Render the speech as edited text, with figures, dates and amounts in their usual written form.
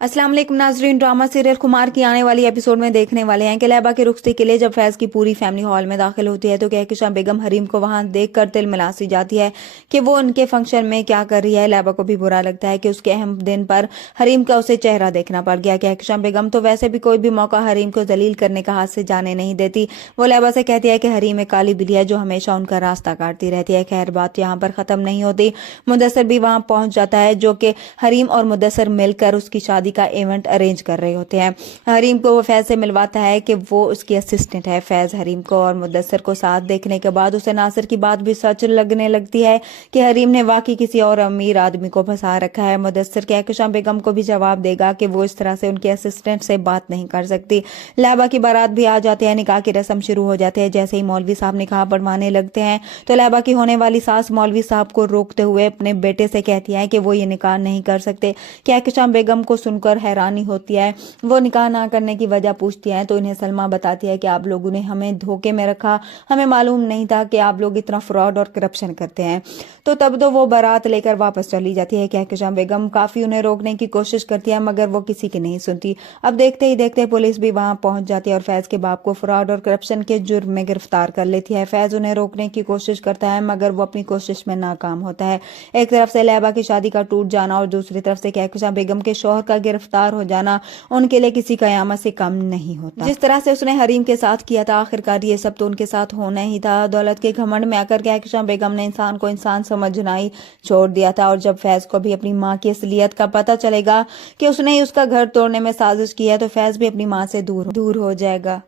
अस्सलाम वालेकुम नाजरीन। ड्रामा सीरियल खुमार की आने वाली एपिसोड में देखने वाले हैं कि लैबा की रुखसती के लिए जब फैज की पूरी फैमिली हॉल में दाखिल होती है तो कहकशां बेगम हरीम को वहां देखकर तिल मिलासी जाती है कि वो उनके फंक्शन में क्या कर रही है। लैबा को भी बुरा लगता है कि उसके अहम दिन पर हरीम का उसे चेहरा देखना पड़ गया। कहकशां बेगम तो वैसे भी कोई भी मौका हरीम को जलील करने का हाथ से जाने नहीं देती। वो लैबा से कहती है कि हरीम एक काली बिल्ली है जो हमेशा उनका रास्ता काटती रहती है। खैर बात यहाँ पर खत्म नहीं होती। मुदस्सर भी वहां पहुंच जाता है जो कि हरीम और मुदस्सर मिलकर उसकी शादी का इवेंट अरेंज कर रहे होते हैं। हरीम को वो फैज से मिलवाता है कि वो उसकी असिस्टेंट है। फैज हरीम को और मुदस्सर को साथ देखने के बाद उसे नासिर की बात भी सच लगने लगती है कि हरीम ने वाकई किसी और अमीर आदमी को फंसा रखा है। मुदस्सर कहकशां बेगम को भी जवाब देगा कि वो इस तरह से उनके असिस्टेंट से बात नहीं कर सकती। लैबा की बारात भी आ जाती है। निकाह की रस्म शुरू हो जाती है। जैसे ही मौलवी साहब निकाह पढ़वाने लगते हैं तो लैबा की होने वाली सास मौलवी साहब को रोकते हुए अपने बेटे से कहती है कि वो ये निकाह नहीं कर सकते। कहकशां बेगम को सुनकर हैरानी होती है। वो निकाह ना करने की वजह पूछती है तो इन्हें सलमा बताती है कि आप लोगों ने हमें धोखे में रखा, हमें मालूम नहीं था कि आप लोग इतना फ्रॉड और करप्शन करते हैं। तो तब तो वो बारात लेकर वापस चली जाती है। कहकशां बेगम काफी उन्हें रोकने की कोशिश करती है मगर वो किसी की नहीं सुनती। अब देखते ही देखते पुलिस भी वहां पहुंच जाती है और फैज के बाप को फ्रॉड और करप्शन के जुर्म में गिरफ्तार कर लेती है। फैज उन्हें रोकने की कोशिश करता है मगर वो अपनी कोशिश में नाकाम होता है। एक तरफ से लैबा की शादी का टूट जाना और दूसरी तरफ से कहकशां बेगम के शौहर का गिरफ्तार हो जाना उनके लिए किसी कयामत से कम नहीं होता। जिस तरह से उसने हरीम के साथ किया था आखिरकार ये सब तो उनके साथ होना ही था। दौलत के घमंड में आकर कहकशां बेगम ने इंसान को इंसान समझना ही छोड़ दिया था। और जब फैज को भी अपनी माँ की असलियत का पता चलेगा कि उसने ही उसका घर तोड़ने में साजिश की है तो फैज भी अपनी माँ से दूर हो जाएगा।